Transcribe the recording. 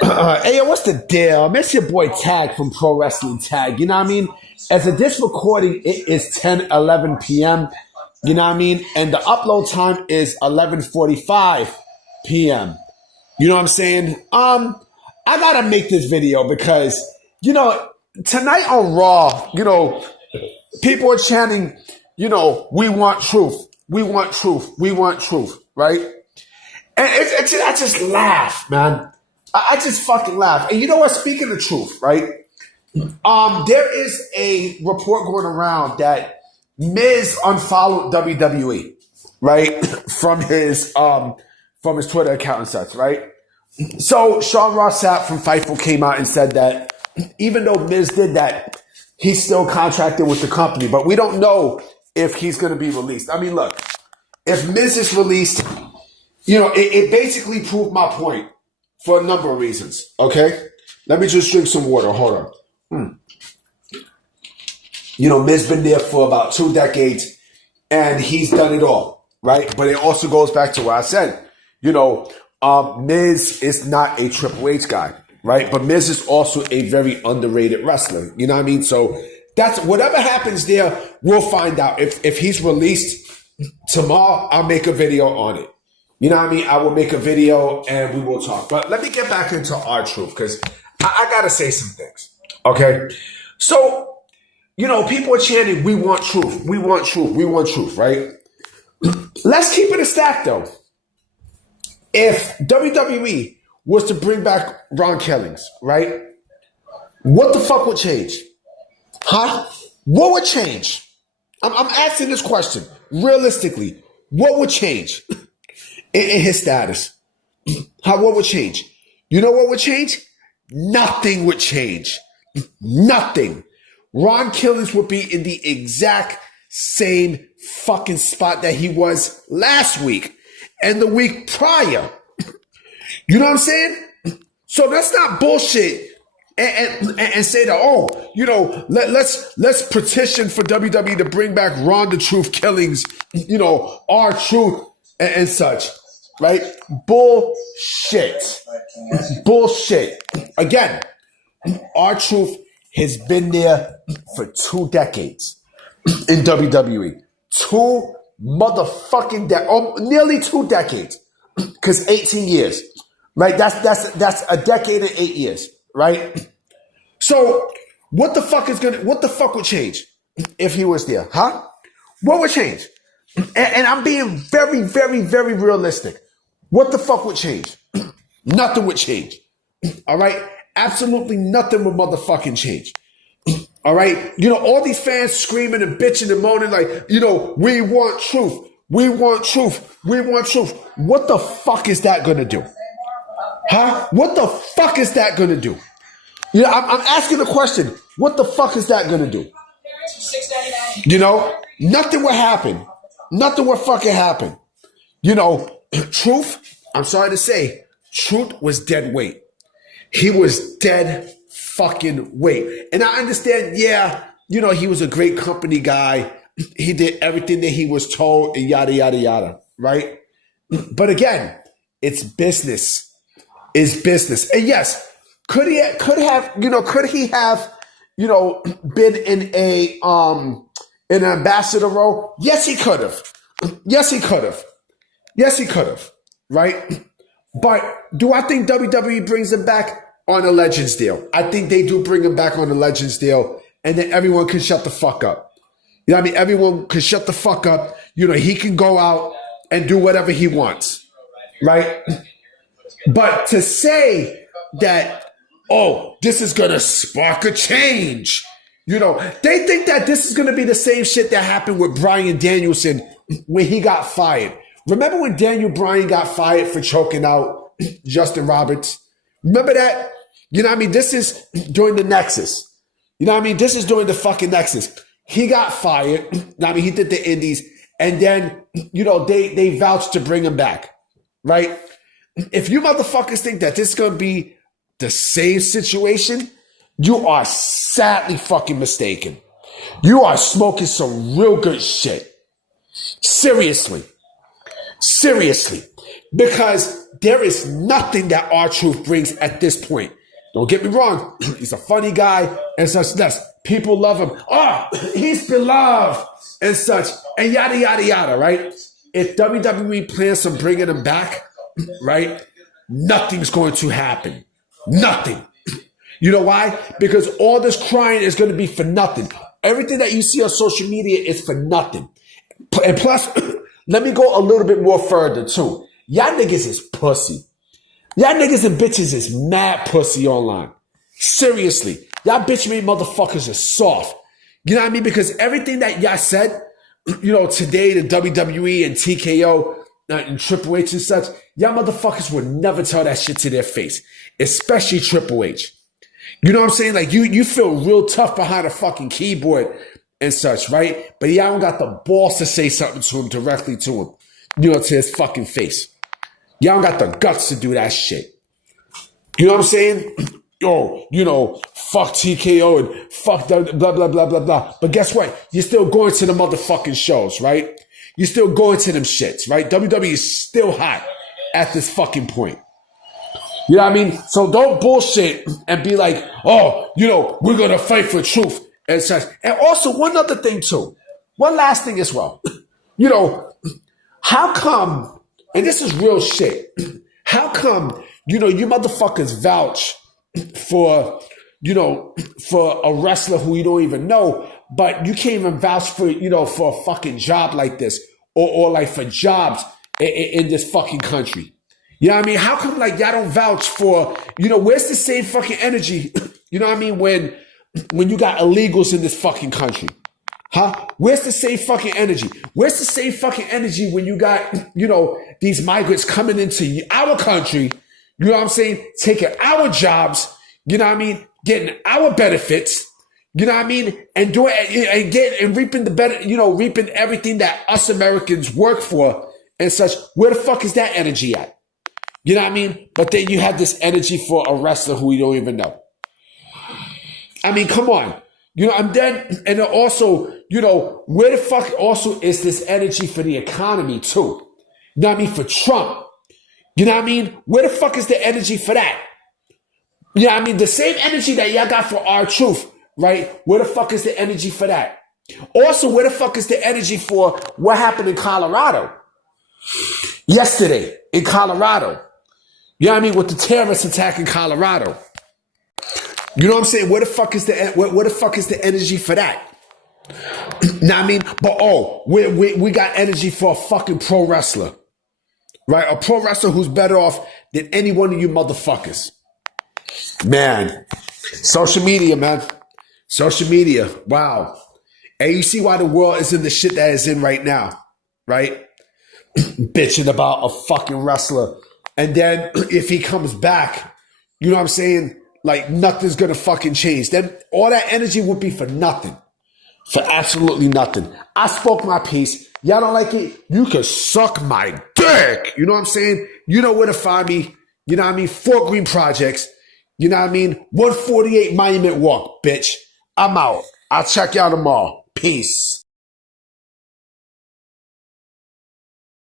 Hey, yo, what's the deal? It's your boy Tag from Pro Wrestling Tag. You know what I mean? As of this recording, it is 10:11 p.m. You know what I mean? And the upload time is 11:45 p.m. You know what I'm saying? I gotta make this video because, tonight on Raw, people are chanting, we want truth. We want truth. We want truth, right? And I just laugh, man. I just fucking laugh. And you know what? Speaking of truth, right? There is a report going around that Miz unfollowed WWE, right? from his Twitter account and such, right? So Sean Ross Sapp from Fightful came out and said that even though Miz did that, he's still contracted with the company, but we don't know if he's going to be released. I mean, look, if Miz is released, it basically proved my point for a number of reasons, okay? Let me just drink some water. Hold on. Miz been there for about 2 decades, and he's done it all, right? But it also goes back to what I said. Miz is not a Triple H guy, right? But Miz is also a very underrated wrestler. You know what I mean? So that's whatever happens there, we'll find out. If he's released tomorrow, I'll make a video on it. You know what I mean? I will make a video and we will talk. But let me get back into our truth because I got to say some things. Okay? So, people are chanting, we want truth. We want truth. We want truth, right? Let's keep it a stack, though. If WWE was to bring back Ron Killings, right? What the fuck would change? Huh? What would change? I'm asking this question. Realistically, what would change in his status? What would change? You know what would change? Nothing would change. Nothing. Ron Killings would be in the exact same fucking spot that he was last week and the week prior. You know what I'm saying? So let's not bullshit and say that, let's petition for WWE to bring back Ron the Truth Killings, our truth and such, right? Bullshit. Bullshit. Again, our truth has been there for 2 decades in WWE. 2 motherfucking nearly 2 decades. Because 18 years. Right? That's a decade and 8 years. Right? So what the fuck would change if he was there? Huh? What would change? And I'm being very, very, very realistic. What the fuck would change? Nothing would change. All right? Absolutely nothing would motherfucking change. All right? All these fans screaming and bitching and moaning like, we want truth. We want truth. We want truth. What the fuck is that going to do? Huh? What the fuck is that going to do? I'm asking the question. What the fuck is that going to do? Nothing will happen. Nothing will fucking happen. Truth, I'm sorry to say, Truth was dead weight. He was dead fucking weight. And I understand, he was a great company guy. He did everything that he was told and yada, yada, yada, right? But again, it's business. It's business. And yes, could he have been in an ambassador role? Yes, he could have. Yes, he could have. Yes, he could have. Right? But do I think WWE brings him back on a Legends deal? I think they do bring him back on a Legends deal, and then everyone can shut the fuck up. You know what I mean? Everyone can shut the fuck up. He can go out and do whatever he wants. Right? But to say that, this is going to spark a change. They think that this is going to be the same shit that happened with Bryan Danielson when he got fired. Remember when Daniel Bryan got fired for choking out Justin Roberts? Remember that? You know what I mean? This is during the Nexus. You know what I mean? This is during the fucking Nexus. He got fired. I mean, he did the Indies. And then, they vouched to bring him back. Right? If you motherfuckers think that this is going to be the same situation, you are sadly fucking mistaken. You are smoking some real good shit. Seriously. Because there is nothing that R-Truth brings at this point. Don't get me wrong. He's a funny guy and such. People love him. Oh, he's beloved and such. And yada, yada, yada, right? If WWE plans on bringing him back, right, nothing's going to happen. Nothing. You know why? Because all this crying is going to be for nothing. Everything that you see on social media is for nothing. And plus, let me go a little bit more further too. Y'all niggas is pussy. Y'all niggas and bitches is mad pussy online. Seriously. Y'all bitch made motherfuckers is soft. You know what I mean? Because everything that y'all said, you know, today, the WWE and TKO and Triple H and such, y'all motherfuckers would never tell that shit to their face. Especially Triple H. You know what I'm saying? Like, you feel real tough behind a fucking keyboard and such, right? But y'all don't got the balls to say something to him, directly to him. You know, to his fucking face. Y'all don't got the guts to do that shit. You know what I'm saying? Yo, you know, fuck TKO and fuck blah, blah, blah, blah, blah. But guess what? You're still going to the motherfucking shows, right? You're still going to them shits, right? WWE is still hot at this fucking point. You know what I mean? So don't bullshit and be like, oh, you know, we're going to fight for truth and such. And also one other thing too. One last thing as well. You know, how come, and this is real shit, how come, you know, you motherfuckers vouch for, you know, for a wrestler who you don't even know, but you can't even vouch for, you know, for a fucking job like this or like for jobs in this fucking country? You know what I mean? How come like y'all don't vouch for, you know, where's the same fucking energy, you know what I mean, when you got illegals in this fucking country? Huh? Where's the same fucking energy? Where's the same fucking energy when you got, you know, these migrants coming into our country, you know what I'm saying, taking our jobs, you know what I mean, getting our benefits, you know what I mean, and doing and reaping the better, you know, reaping everything that us Americans work for and such. Where the fuck is that energy at? You know what I mean? But then you have this energy for a wrestler who you don't even know. I mean, come on. You know, and then also, you know, where the fuck also is this energy for the economy too? You know what I mean? For Trump. You know what I mean? Where the fuck is the energy for that? You know what I mean? The same energy that y'all got for R-Truth, right? Where the fuck is the energy for that? Also, where the fuck is the energy for what happened in Colorado? Yesterday in Colorado. You know what I mean? With the terrorist attack in Colorado. You know what I'm saying? Where the fuck is the energy for that? Know what I mean? But we got energy for a fucking pro wrestler. Right? A pro wrestler who's better off than any one of you motherfuckers. Man. Social media, man. Social media. Wow. And you see why the world is in the shit that it's in right now. Right? Bitching about a fucking wrestler. And then if he comes back, you know what I'm saying? Like nothing's going to fucking change. Then all that energy would be for nothing. For absolutely nothing. I spoke my piece. Y'all don't like it? You can suck my dick. You know what I'm saying? You know where to find me. You know what I mean? Fort Greene Projects. You know what I mean? 148 Monument Walk, bitch. I'm out. I'll check y'all tomorrow. Peace.